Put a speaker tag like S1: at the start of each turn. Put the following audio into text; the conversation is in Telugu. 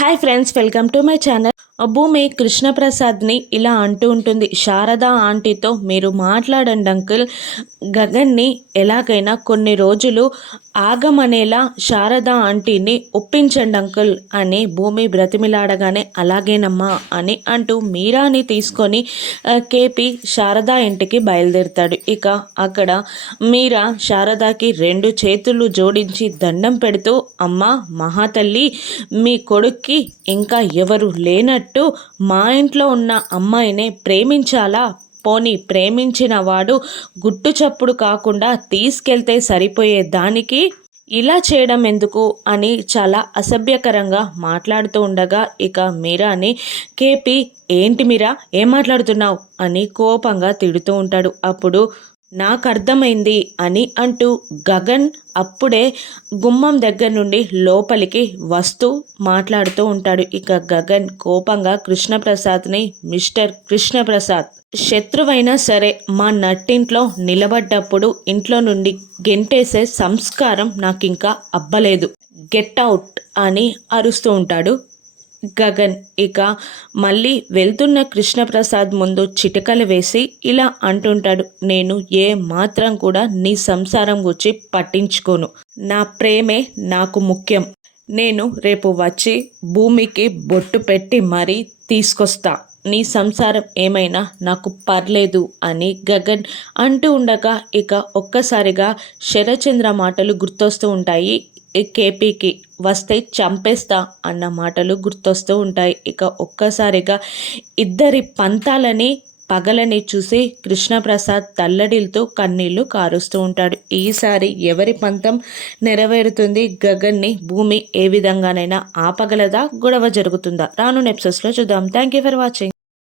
S1: Hi friends welcome to my channel Bhoomi కృష్ణప్రసాద్ని ఇలా అంటూ ఉంటుంది. శారదా ఆంటీతో మీరు మాట్లాడండి అంకుల్. గగన్ని ఎలాగైనా కొన్ని రోజులు ఆగమనేలా శారదా ఆంటీని ఒప్పించండి అంకుల్ అని భూమి బ్రతిమిలాడగానే అలాగేనమ్మా అని అంటూ మీరాని తీసుకొని కేపి కేపీ శారదా ఇంటికి బయలుదేరుతాడు. ఇక అక్కడ మీరా శారదాకి రెండు చేతులు జోడించి దండం పెడుతూ అమ్మ మహాతల్లి మీ కొడుక్కి ఇంకా ఎవరు లేనట్టు మా ఇంట్లో ఉన్న అమ్మాయినే ప్రేమించాలా? పోని ప్రేమించిన వాడు గుట్టు చప్పుడు కాకుండా తీసుకెళ్తే సరిపోయే దానికి ఇలా చేయడం ఎందుకు అని చాలా అసభ్యకరంగా మాట్లాడుతూ ఉండగా ఇక మీరాని కేపీ ఏంటి మీరా? ఏం మాట్లాడుతున్నావు? అని కోపంగా తిడుతూ ఉంటాడు. అప్పుడు నాకు అర్థమైంది అని అంటూ గగన్ అప్పుడే గుమ్మం దగ్గర నుండి లోపలికి వస్తూ మాట్లాడుతూ ఉంటాడు. ఇక గగన్ కోపంగా కృష్ణప్రసాద్ని మిస్టర్ కృష్ణప్రసాద్ శత్రువైనా సరే మా నట్టింట్లో నిలబడ్డప్పుడు ఇంట్లో నుండి గెంటేసే సంస్కారం నాకు ఇంకా అబ్బలేదు. గెట్ అవుట్ అని అరుస్తూ ఉంటాడు. గగన్. ఇక మళ్ళీ వెళ్తున్న కృష్ణప్రసాద్ ముందు చిటికలు వేసి ఇలా అంటుంటాడు నేను ఏ మాత్రం కూడా నీ సంసారం గురించి పట్టించుకోను. నా ప్రేమే నాకు ముఖ్యం. నేను రేపు వచ్చి భూమికి బొట్టు పెట్టి మరీ తీసుకొస్తా. నీ సంసారం ఏమైనా నాకు పర్లేదు అని గగన్ అంటూ ఉండగా ఇక ఒక్కసారిగా శరచంద్ర మాటలు గుర్తొస్తూ ఉంటాయి. కేపీకి వస్తే చంపేస్తా అన్న మాటలు గుర్తొస్తూ ఉంటాయి. ఇక ఒక్కసారిగా ఇద్దరి పంతాలని పగలని చూసి కృష్ణప్రసాద్ తల్లడిల్తో కన్నీళ్ళు కారుస్తూ ఉంటాడు. ఈసారి ఎవరి పంతం నెరవేరుతుంది? గగన్ని భూమి ఏ విధంగానైనా ఆపగలదా? గొడవ జరుగుతుందా? రాను నెప్సెస్లో చూద్దాం. Thank you for watching